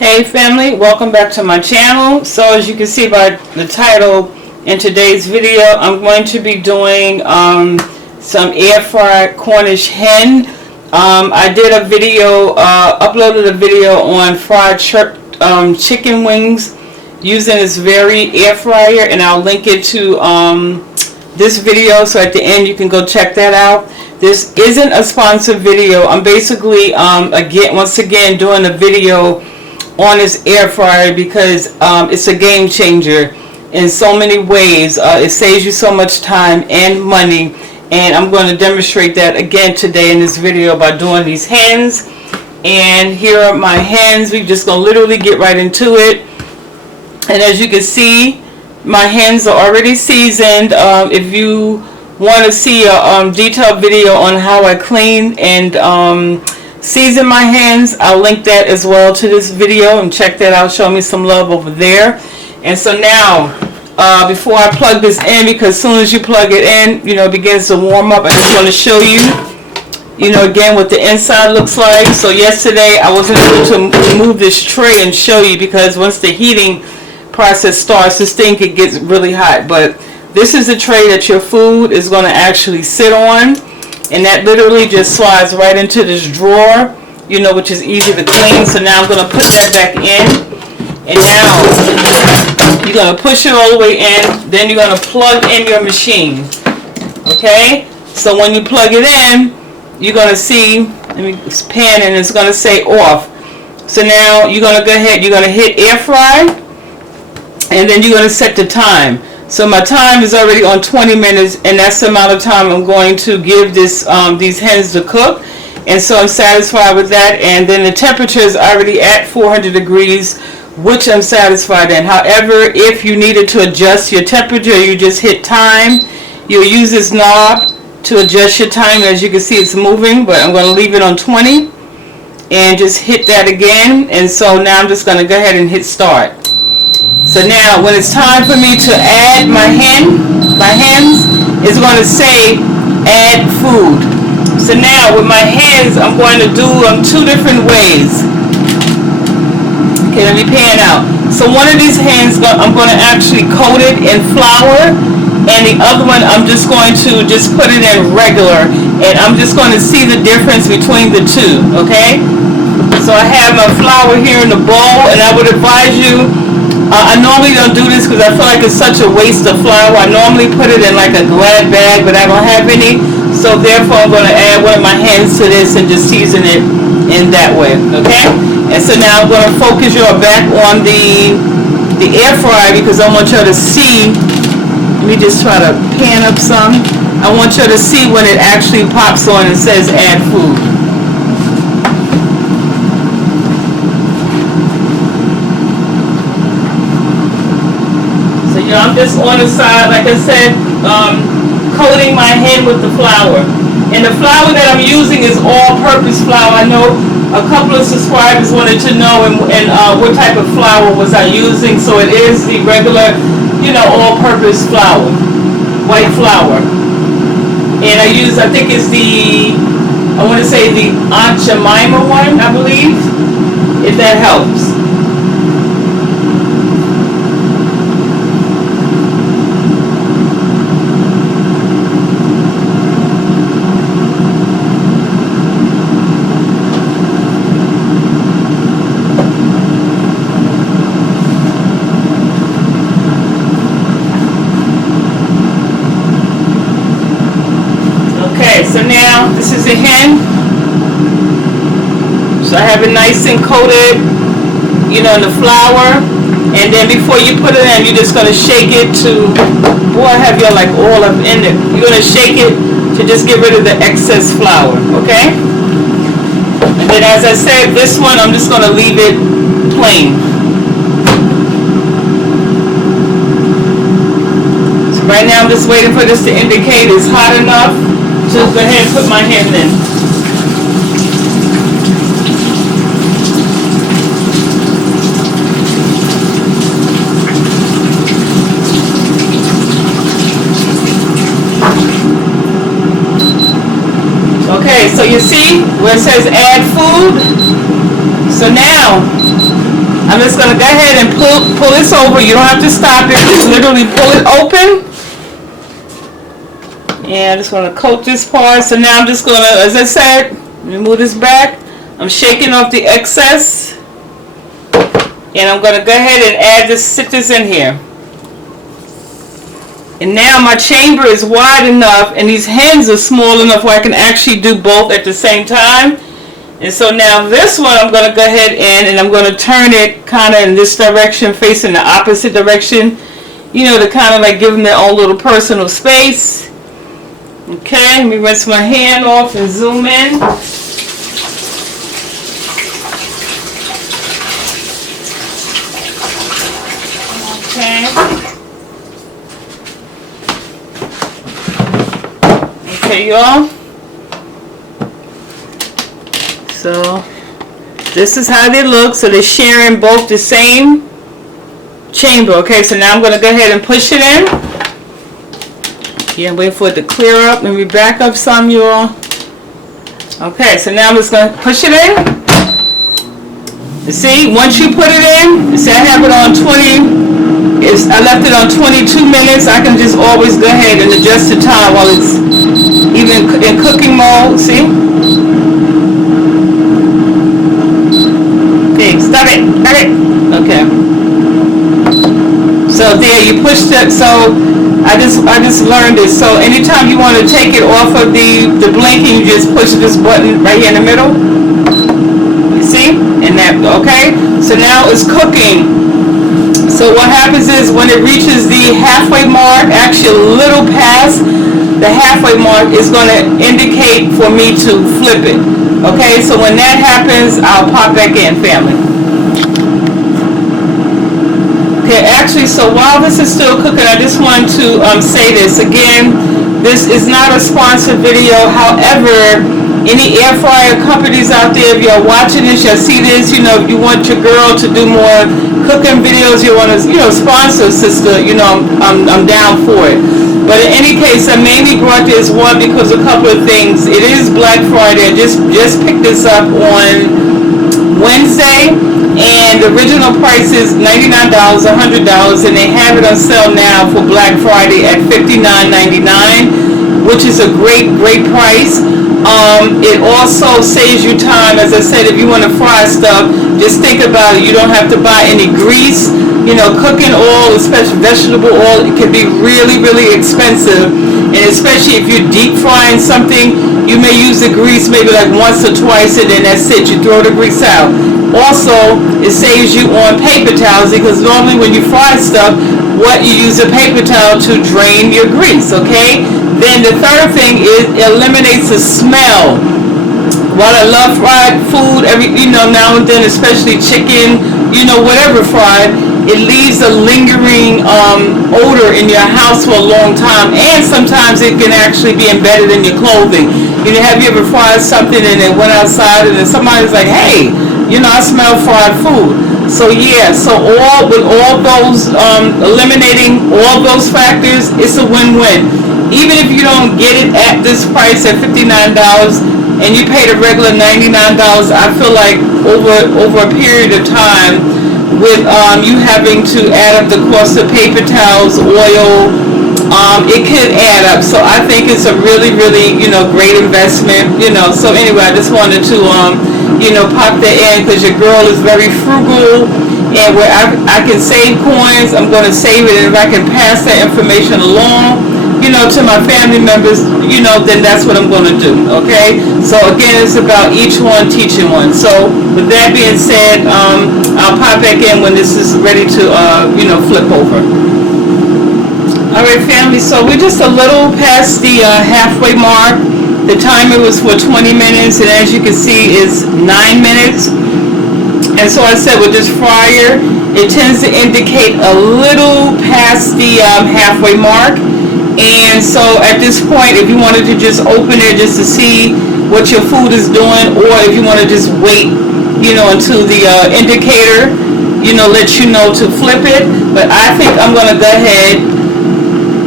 Hey family, welcome back to my channel. So as you can see by the title in today's video, I'm going to be doing some air fried Cornish hen. I did a video, uploaded a video on fried chicken wings using this very air fryer, and I'll link it to this video, so at the end you can go check that out. This isn't a sponsored video. I'm basically once again doing a video on this air fryer because it's a game changer in so many ways. It saves you so much time and money, and I'm going to demonstrate that again today in this video by doing these hens. And here are my hens. We're just going to literally get right into it. And as you can see, my hens are already seasoned. If you want to see a detailed video on how I clean and season my hens, I'll link that as well to this video, and check that out. Show me some love over there. And so now, before I plug this in, because as soon as you plug it in, it begins to warm up, I just want to show you, again what the inside looks like. So yesterday I wasn't able to remove this tray and show you because once the heating process starts, this thing could get really hot. But this is the tray that your food is going to actually sit on. And that literally just slides right into this drawer, which is easy to clean. So now I'm going to put that back in. And now you're going to push it all the way in. Then you're going to plug in your machine. Okay? So when you plug it in, you're going to see, let me pan, and it's going to say off. So now you're going to go ahead, you're going to hit air fry. And then you're going to set the time. So my time is already on 20 minutes, and that's the amount of time I'm going to give these hens to cook. And so I'm satisfied with that. And then the temperature is already at 400 degrees, which I'm satisfied in. However, if you needed to adjust your temperature, you just hit time. You'll use this knob to adjust your time. As you can see, it's moving, but I'm going to leave it on 20 and just hit that again. And so now I'm just going to go ahead and hit start. So now when it's time for me to add my hens, it's going to say add food. So now with my hens, I'm going to do them two different ways. Okay, let me pan out. So one of these hens, I'm going to actually coat it in flour, and the other one I'm just going to put it in regular, and I'm just going to see the difference between the two, okay? So I have my flour here in the bowl, and I would advise you, I normally don't do this because I feel like it's such a waste of flour. I normally put it in like a Glad bag, but I don't have any. So therefore I'm going to add one of my hens to this and just season it in that way, okay? And so now I'm going to focus you back on the air fryer because I want you to see. Let me just try to pan up some. I want you to see when it actually pops on and says add food. I'm just on the side, like I said, coating my hen with the flour. And the flour that I'm using is all-purpose flour. I know a couple of subscribers wanted to know and what type of flour was I using. So it is the regular, all-purpose flour, white flour. And I think it's I want to say the Aunt Jemima one, I believe, if that helps. So now this is a hen. So I have it nice and coated, in the flour. And then before you put it in, you're just going to shake it to, boy, I have your like all up in it. You're going to shake it to just get rid of the excess flour, okay? And then as I said, this one I'm just going to leave it plain. So right now I'm just waiting for this to indicate it's hot enough. Just go ahead and put my hen in. Okay, so you see where it says add food? So now I'm just going to go ahead and pull this over. You don't have to stop it. Just literally pull it open. And I just want to coat this part. So now I'm just going to, as I said, remove this back. I'm shaking off the excess. And I'm going to go ahead and add this, sit this in here. And now my chamber is wide enough and these hens are small enough where I can actually do both at the same time. And so now this one I'm going to go ahead and I'm going to turn it kind of in this direction, facing the opposite direction. You know, to kind of like give them their own little personal space. Okay, let me rinse my hand off and zoom in. Okay. Okay, y'all. So this is how they look. So they're sharing both the same chamber. Okay, so now I'm going to go ahead and push it in. Yeah, wait for it to clear up. Let me back up some, y'all. Okay, so now I'm just going to push it in. You see, once you put it in, you see I have it on 20. I left it on 22 minutes. I can just always go ahead and adjust the time while it's even in cooking mode. See? Okay, stop it. Stop it. Okay. So there, you pushed it. So I just learned this. So anytime you want to take it off of the blinking, you just push this button right here in the middle. You see? And that, okay? So now it's cooking. So what happens is when it reaches the halfway mark, actually a little past the halfway mark, is going to indicate for me to flip it. Okay, so when that happens, I'll pop back in, family. Okay, actually, so while this is still cooking, I just want to say this again. This is not a sponsored video. However, any air fryer companies out there, if you're watching this, you'll see this, you know, if you want your girl to do more cooking videos, you want to, you know, sponsor, sister, you know, I'm down for it. But in any case, I mainly brought this one because a couple of things. It is Black Friday. I just picked this up on Wednesday, and the original price is $99, $100, and they have it on sale now for Black Friday at $59.99, which is a great price. It also saves you time. As I said, if you want to fry stuff, just think about it. You don't have to buy any grease. You know, cooking oil, especially vegetable oil, it can be really expensive. And especially if you're deep frying something, you may use the grease maybe like once or twice, and then that's it. You throw the grease out. Also, it saves you on paper towels, because normally when you fry stuff, what you use a paper towel to drain your grease, okay? Then the third thing is it eliminates the smell. While I love fried food, now and then, especially chicken, whatever fried, it leaves a lingering odor in your house for a long time, and sometimes it can actually be embedded in your clothing. Have you ever fried something and it went outside and then somebody's like, hey, I smell fried food. So yeah, with all those, eliminating all those factors, it's a win-win. Even if you don't get it at this price at $59 and you pay the regular $99, I feel like over a period of time, with you having to add up the cost of paper towels, oil, it could add up. So I think it's a really great investment. So anyway, I just wanted to pop that in, because your girl is very frugal, and where I can save coins, I'm going to save it. And if I can pass that information along, to my family members, then that's what I'm going to do, okay? So again, it's about each one teaching one. So with that being said, I'll pop back in when this is ready to, flip over. All right, family, so we're just a little past the halfway mark. The timer was for 20 minutes, and as you can see, it's 9 minutes. And so I said with this fryer, it tends to indicate a little past the halfway mark. And so at this point, if you wanted to just open it just to see what your food is doing, or if you want to just wait, until the indicator, lets you know to flip it. But I think I'm going to go ahead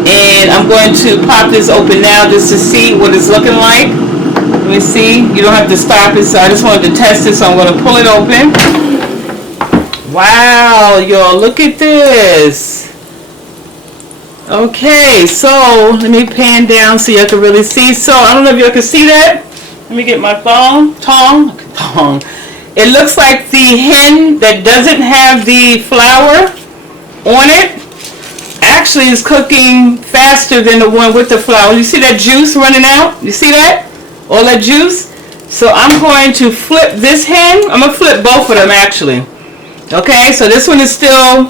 and I'm going to pop this open now just to see what it's looking like. Let me see. You don't have to stop it, so I just wanted to test it, so I'm going to pull it open. Wow, y'all, look at this. Okay, so let me pan down so y'all can really see. So I don't know if y'all can see that. Let me get my tong. It looks like the hen that doesn't have the flour on it actually is cooking faster than the one with the flour. You see that juice running out? You see that? All that juice? So I'm going to flip this hen. I'm going to flip both of them actually. Okay, so this one is still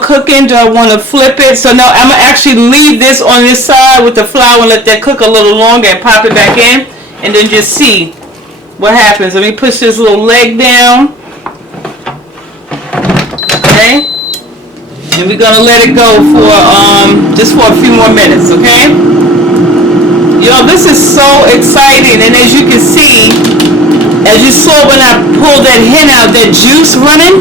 cooking. Do I want to flip it? So no, I'm going to actually leave this on this side with the flour and let that cook a little longer and pop it back in and then just see what happens. Let me push this little leg down. Okay. And we're going to let it go for just for a few more minutes, okay? Yo, this is so exciting. And as you can see, as you saw when I pulled that hen out, that juice running.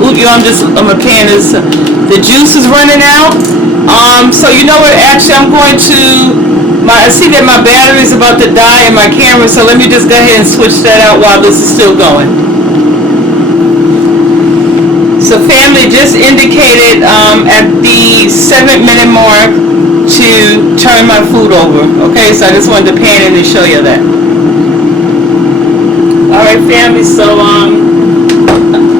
Ooh, yo, I'm a pan this. The juice is running out. So you know what? Actually, I'm going to. I see that my battery is about to die in my camera, so let me just go ahead and switch that out while this is still going. So family just indicated at the 7-minute mark to turn my food over. Okay, so I just wanted to pan in and show you that. Alright family, so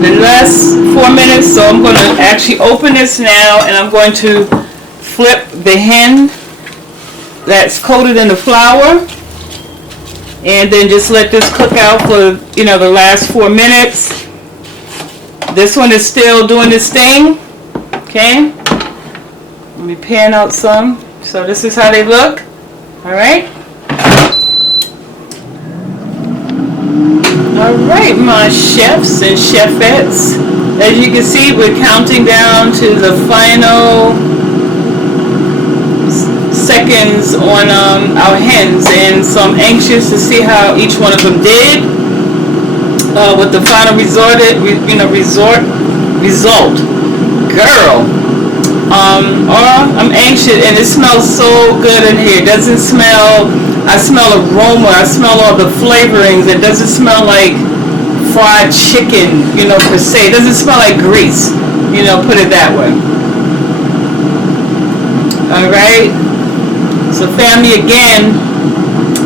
the last 4 minutes, so I'm going to actually open this now and I'm going to flip the hen that's coated in the flour and then just let this cook out for the last 4 minutes. This one is still doing this thing. Okay, let me pan out some. So this is how they look. Alright. Alright, my chefs and chefettes. As you can see, we're counting down to the final seconds on our hens, and so I'm anxious to see how each one of them did with the final result. Girl, I'm anxious, and it smells so good in here. It doesn't smell. I smell aroma. I smell all the flavorings. It doesn't smell like fried chicken, per se. It doesn't smell like grease, put it that way. All right. So family, again,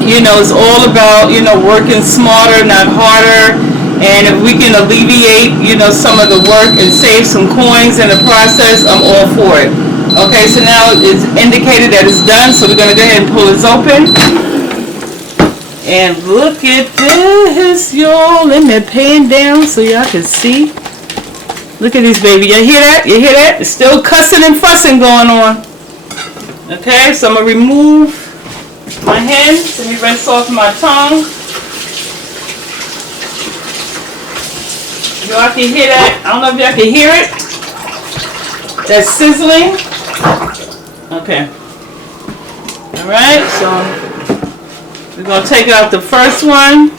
it's all about, working smarter, not harder. And if we can alleviate, some of the work and save some coins in the process, I'm all for it. Okay, so now it's indicated that it's done. So we're going to go ahead and pull this open. And look at this, y'all. Let me pan down so y'all can see. Look at these baby. You hear that? You hear that? It's still cussing and fussing going on. Okay, so I'm going to remove my hens. Let me rinse off my tongue. Y'all can hear that? I don't know if y'all can hear it. That's sizzling. Okay. Alright, so we're going to take out the first one.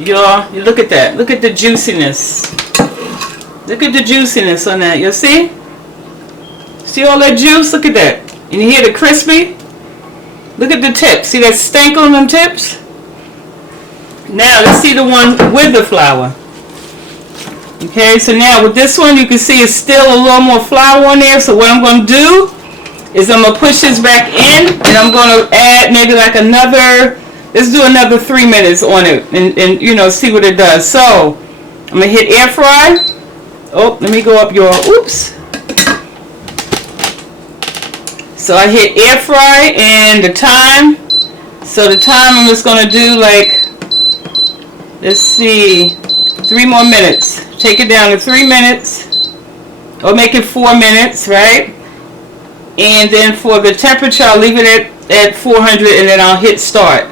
Y'all, you look at that. Look at the juiciness. Look at the juiciness on that. You see? See all that juice? Look at that. And you hear the crispy? Look at the tips. See that stank on them tips? Now let's see the one with the flour. Okay, so now with this one you can see it's still a little more flour on there. So what I'm going to do is I'm going to push this back in and I'm going to add maybe like another, let's do another 3 minutes on it and see what it does. So I'm going to hit air fry. Oh, let me go up your, oops. So I hit air fry and the time. So the time I'm just going to do like, let's see, 3 more minutes. Take it down to 3 minutes. Or make it 4 minutes, right? And then for the temperature, I'll leave it at 400 and then I'll hit start.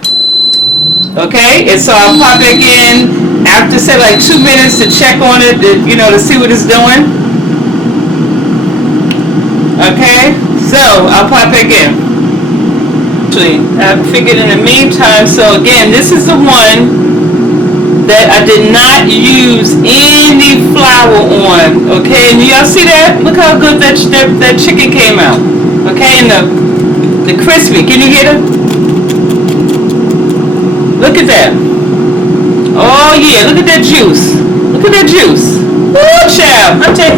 Okay? And so I'll pop back in after, say, like 2 minutes to check on it, to see what it's doing. Okay? So I'll pop back in. Actually, I figured in the meantime, so again, this is the one that I did not use any flour on. Okay, and y'all see that? Look how good that chicken came out. Okay, and the crispy. Can you hear it? Look at that. Oh yeah, look at that juice. Look at that juice. Woo, child. Hunty.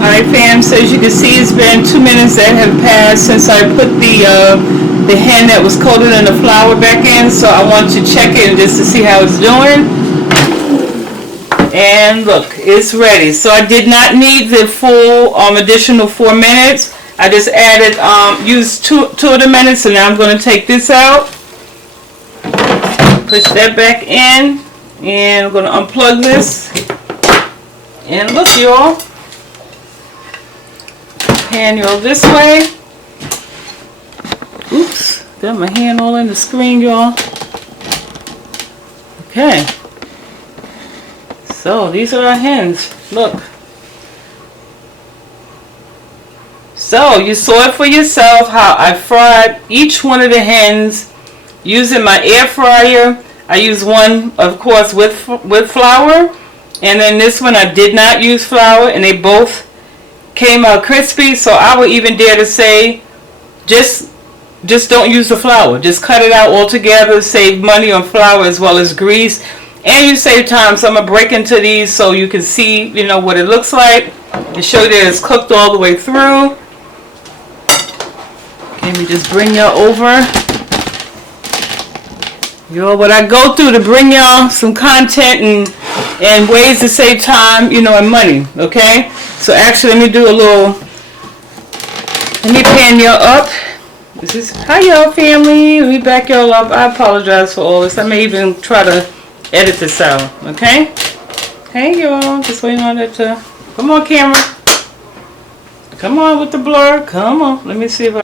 Alright fam, so as you can see, it's been 2 minutes that have passed since I put the hen that was coated in the flour back in. So I want to check it just to see how it's doing. And look, it's ready. So I did not need the full additional 4 minutes. I just added, used two of the minutes, and now I'm going to take this out. Push that back in, and I'm going to unplug this. And look, y'all. Pan y'all this way. Oops, got my hand all in the screen, y'all. Okay. So these are our hens. Look. So you saw it for yourself how I fried each one of the hens using my air fryer. I used one, of course, with flour, and then this one I did not use flour, and they both came out crispy. So I would even dare to say, just don't use the flour. Just cut it out altogether. Save money on flour as well as grease, and you save time. So I'm gonna break into these so you can see, you know, what it looks like, and show you that it's cooked all the way through. Let me just bring y'all over. Y'all, what I go through to bring y'all some content and ways to save time, you know, and money. Okay. So actually, let me do a little. Let me pan y'all up. Hi y'all family. Let me back y'all up. I apologize for all this. I may even try to edit this out. Okay. Hey y'all. Just waiting on it to. Come on, camera. Come on with the blur. Come on. Let me see if I.